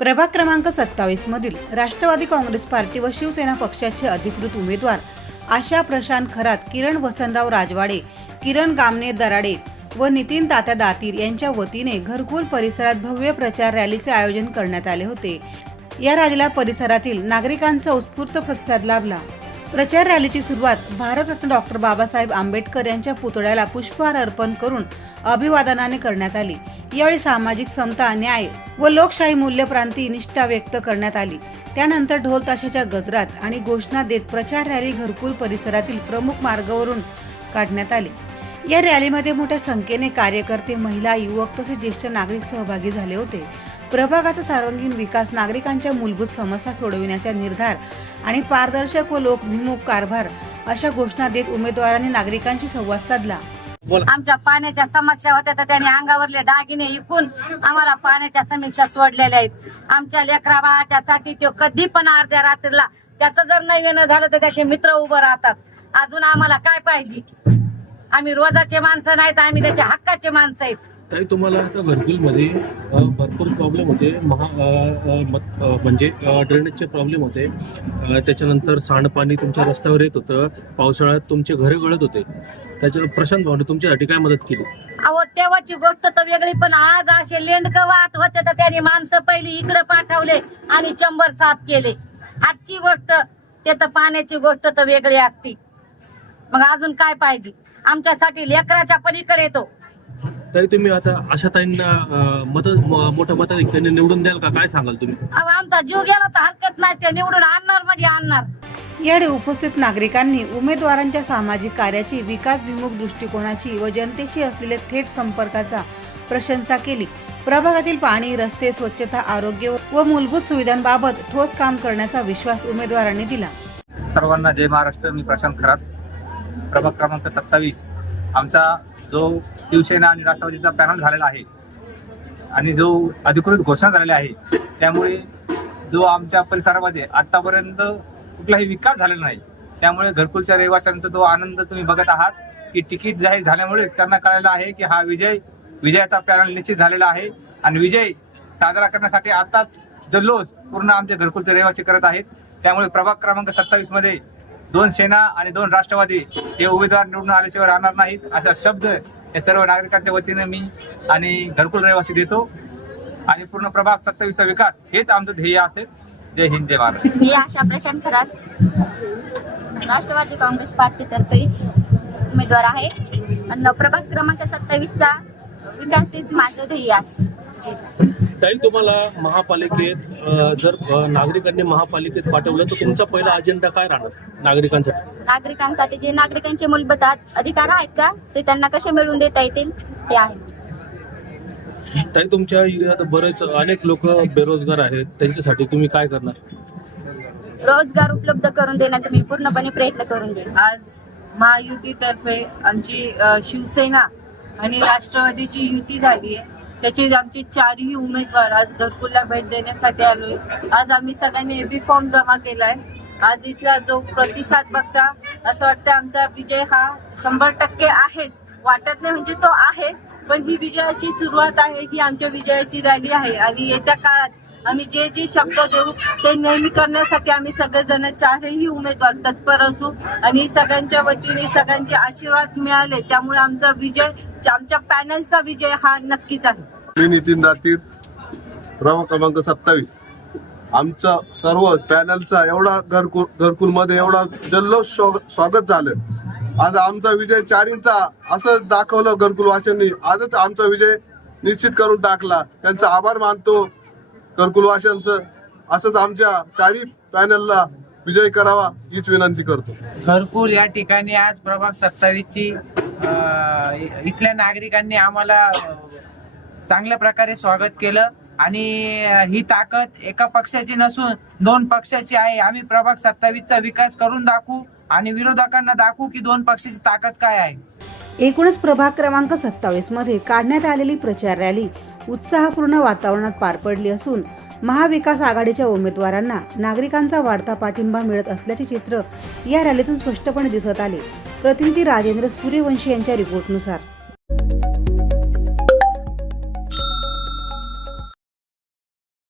प्रभाग क्रमांक 27 मधील राष्ट्रवादी काँग्रेस पार्टी व शिवसेना पक्षाचे अधिकृत उमेदवार आशा प्रशांत खरात, किरण वसंतराव राजवाडे, किरण गामने दराडे व नितीन तात्या दातीर यांच्या वतीने घरकुल परिसरात भव्य प्रचार रॅलीचे आयोजन करण्यात आले होते। या रॅलीला परिसरातील नागरिकांचा उत्स्फूर्त प्रतिसाद लाभला। प्रचार रॅलीची सुरुवात भारतरत्न डॉक्टर बाबासाहेब आंबेडकर यांच्या पुतळ्याला पुष्पहार अर्पण करून अभिवादनाने करण्यात आली। यावेळी सामाजिक समता, न्याय व लोकशाही मूल्यप्रांती निष्ठा व्यक्त करण्यात आली। त्यानंतर ढोल ताशाच्या गजरात आणि घोषणा देत प्रचार रॅली घरकुल परिसरातील प्रमुख मार्गावरून काढण्यात आली। या रॅलीमध्ये मोठ्या संख्येने कार्यकर्ते, महिला, युवक तसेच ज्येष्ठ नागरिक सहभागी झाले होते। प्रभागाचा सर्वांगीण विकास, नागरिकांच्या मूलभूत समस्या सोडविण्याचा निर्धार आणि पारदर्शक व लोकभिमुख कारभार अशा घोषणा देत उमेदवारांनी नागरिकांशी संवाद साधला। आमच्या पाण्याच्या समस्या होत्या तर त्यांनी अंगावरले दागिने विकून आम्हाला पाण्याच्या समस्या सोडलेल्या आहेत। आमच्या लेकरा बाळाच्यासाठी तो कधी पण अर्ध्या रात्रीला त्याचं जर नैवेद्य झालं तर त्याचे मित्र उभं राहतात। अजून आम्हाला काय पाहिजे? आम्ही रोजाचे माणसं नाहीत, आम्ही त्याच्या हक्काचे माणसं आहेत। ताई, तुम्हाला आता घरकुलमध्ये भरपूर प्रॉब्लेम होते, म्हणजे ड्रेनेजचे प्रॉब्लेम होते, त्याच्यानंतर सांडपाणी तुमच्या रस्त्यावर येत होतं, पावसाळ्यात तुमचे घरे गळत होते। त्याच्यावर प्रशांत भाऊने तुमच्यासाठी काय मदत केली? अहो, तेव्हाची गोष्ट तर वेगळी, पण आज असे लेंडकं वाहत होते तर त्यांनी माणसं पहिली इकडे पाठवले आणि चंबर साफ केले। आजची गोष्ट ते तर पाण्याची गोष्ट तर वेगळी असती। मग अजून काय पाहिजे? आमच्यासाठी लेकराच्या पलीकडे येतो। तरी तुम्ही आता आशाताईंना मोठ्या मताधिक्याने निवडून द्याल का? काय सांगाल तुम्ही? अहो, आमचा जीव गेला तर हरकत नाही, ते निवडून आणणार म्हणजे आणणार। यावेळी उपस्थित नागरिकांनी उमेदवारांच्या सामाजिक कार्याची, विकासभिमुख दृष्टिकोनाची व जनतेशी असलेल्या थेट संपर्काचा प्रशंसा केली। प्रभागातील पाणी, रस्ते, स्वच्छता, आरोग्य व मूलभूत सुविधांबाबत ठोस काम करण्याचा विश्वास उमेदवारांनी दिला। सर्वांना जय महाराष्ट्र। मी प्रशांत खरात, प्रभाग क्रमांक 27। आमचा जो शिवसेना आणि राष्ट्रवादीचा पॅनल झालेला आहे आणि जो अधिकृत घोषणा झालेला आहे, त्यामुळे जो आमच्या परिसरामध्ये आतापर्यंत कुठलाही विकास झालेला नाही, त्यामुळे घरकुलच्या रहिवाशांचा जो आनंद तुम्ही बघत आहात की तिकीट जाहीर झाल्यामुळे त्यांना कळलेलं आहे की हा विजयाचा पॅनल निश्चित झालेला आहे आणि विजय साजरा करण्यासाठी आताच जल्लोष पूर्ण आमचे घरकुलचे रहिवासी करत आहेत। त्यामुळे प्रभाग क्रमांक 27 मध्ये 2 सेना आणि 2 राष्ट्रवादी हे उमेदवार निवडून आल्याशिवाय राहणार नाहीत, असा शब्द या सर्व नागरिकांच्या वतीने मी आणि घरकुल रहिवासी देतो आणि पूर्ण प्रभाग 27चा विकास हेच आमचं ध्येय असेल। जय हिंद, जय महाराष्ट्र। मी आशा प्रशांत खरात, राष्ट्रवादी काँग्रेस पार्टीतर्फे उमेदवार आहे आणि प्रभाग क्रमांक 27चा विकास हेच माझं ध्येय आहे। ताई, तुम्हाला महापालिकेत जर नागरिकांनी महापालिकेत पाठवलं तर तुमचा पहिला अजेंडा काय राहणार नागरिकांसाठी? जे नागरिकांचे मूलभूत अधिकार आहेत का ते त्यांना कसे मिळवून देता येतील ते आहे। ताई, तुमच्या एरियात बरेच अनेक लोक बेरोजगार आहेत, त्यांच्यासाठी तुम्ही काय करणार? रोजगार उपलब्ध करून देण्याचा मी पूर्णपणे प्रयत्न करून देईन। आज महायुतीतर्फे आमची शिवसेना आणि राष्ट्रवादीची युती झाली आहे, त्याची आमचे 4ही उमेदवार आज घरकुलला भेट देण्यासाठी आलोय। आज आम्ही सगळ्यांनी एबी फॉर्म जमा केलाय। आज इथला जो प्रतिसाद बघता असं वाटतं आमचा विजय हा 100% आहेच, वाटत नाही म्हणजे तो आहेच, पण ही विजयाची सुरुवात आहे, ही आमच्या विजयाची रॅली आहे आणि येत्या काळात आम्ही जे जे शब्द देऊ ते नेहमी करण्यासाठी आम्ही सगळेजण 4ही उमेदवार तत्पर असू आणि सगळ्यांच्या वतीने सगळ्यांचे आशीर्वाद मिळाले, त्यामुळे आमचा विजय, आमच्या पॅनलचा विजय हा नक्कीच आहे। मी नितीन दातीर, प्रभाग क्रमांक 27। आमचा सर्व पॅनलचा एवढा घरकुल मध्ये एवढा जल्लोष स्वागत झालं। आज आमचा विजय 4चा असं दाखवलं घरकुलवाशांनी, आजच आमचा विजय निश्चित करून टाकला। त्यांचा आभार मानतो घरकुलवाशांचं। असंच आमच्या 4ही पॅनलला विजय करावा हीच विनंती करतो। घरकुल या ठिकाणी आज प्रभाग 27ची इथल्या नागरिकांनी आम्हाला चांगल्या प्रकारे स्वागत केलं आणि ही ताकद एका पक्षाची नसून 2 पक्षाची आहे। आम्ही प्रभाग 27चा विकास करून दाखवू आणि विरोधकांना दाखवू की 2 पक्षाची ताकद काय आहे। एकूणच प्रभाग क्रमांक 27 मध्ये काढण्यात आलेली प्रचार रॅली उत्साहपूर्ण वातावरणात पार पडली असून महाविकास आघाडीच्या उमेदवारांना नागरिकांचा वाढता पाठिंबा मिळत असल्याचे चित्र या रॅलीतून स्पष्टपणे दिसत आले। प्रतिनिधी राजेंद्र सूर्यवंशी यांच्या रिपोर्टनुसार।